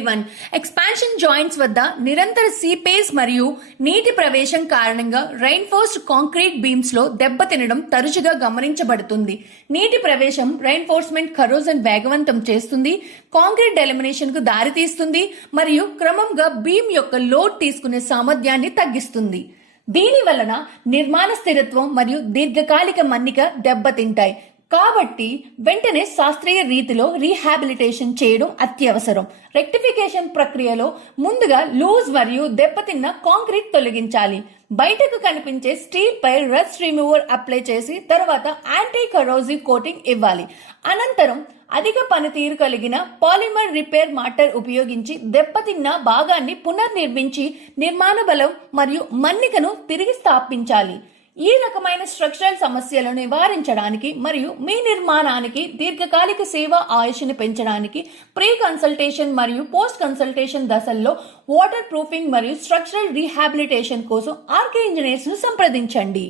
2021 expansion joints వద్ద నిరంతర సీపేస్ మరియు నీటి ప్రవేశం కారణంగా రైన్ఫోర్స్డ్ కాంక్రీట్ బీమ్స్ లో దెబ్బతినడం తరచుగా గమనించబడుతుంది. నీటి ప్రవేశం రైన్ఫోర్స్మెంట్ కరోజన్ వేగవంతం చేస్తుంది, కాంక్రీట్ డెలిమినేషన్ కు దారితీస్తుంది మరియు క్రమంగా బీమ్ యొక్క లోడ్ తీసుకునే సామర్థ్యాన్ని తగ్గిస్తుంది. దీని వలన నిర్మాణ స్థిరత్వం మరియు దీర్ఘకాలిక మన్నిక దెబ్బతింటాయి. కాబట్టి వెంటనే శాస్త్రీయ రీతిలో రీహాబిలిటేషన్ చేయడం అత్యవసరం. రెక్టిఫికేషన్ ప్రక్రియలో ముందుగా లూజ్ మరియు దెబ్బతిన్న కాంక్రీట్ తొలగించాలి. బయటకు కనిపించే స్టీల్ పై రస్ట్ రిమూవర్ అప్లై చేసి తర్వాత యాంటీ కరోజివ్ కోటింగ్ ఇవ్వాలి. అనంతరం అధిక పనితీరు కలిగిన పాలిమర్ రిపేర్ మార్టర్ ఉపయోగించి దెబ్బతిన్న భాగాన్ని పునర్నిర్మించి నిర్మాణ బలం మరియు మన్నికను తిరిగి స్థాపించాలి. ఈ రకమైన స్ట్రక్చరల్ సమస్యలను నివారించడానికి మరియు మీ నిర్మాణానికి దీర్ఘకాలిక సేవా ఆయుష్ని పెంచడానికి ప్రీ కన్సల్టేషన్ మరియు పోస్ట్ కన్సల్టేషన్ దశల్లో వాటర్ ప్రూఫింగ్ మరియు స్ట్రక్చరల్ రీహాబిలిటేషన్ కోసం ఆర్కే ఇంజనీర్స్ ను సంప్రదించండి.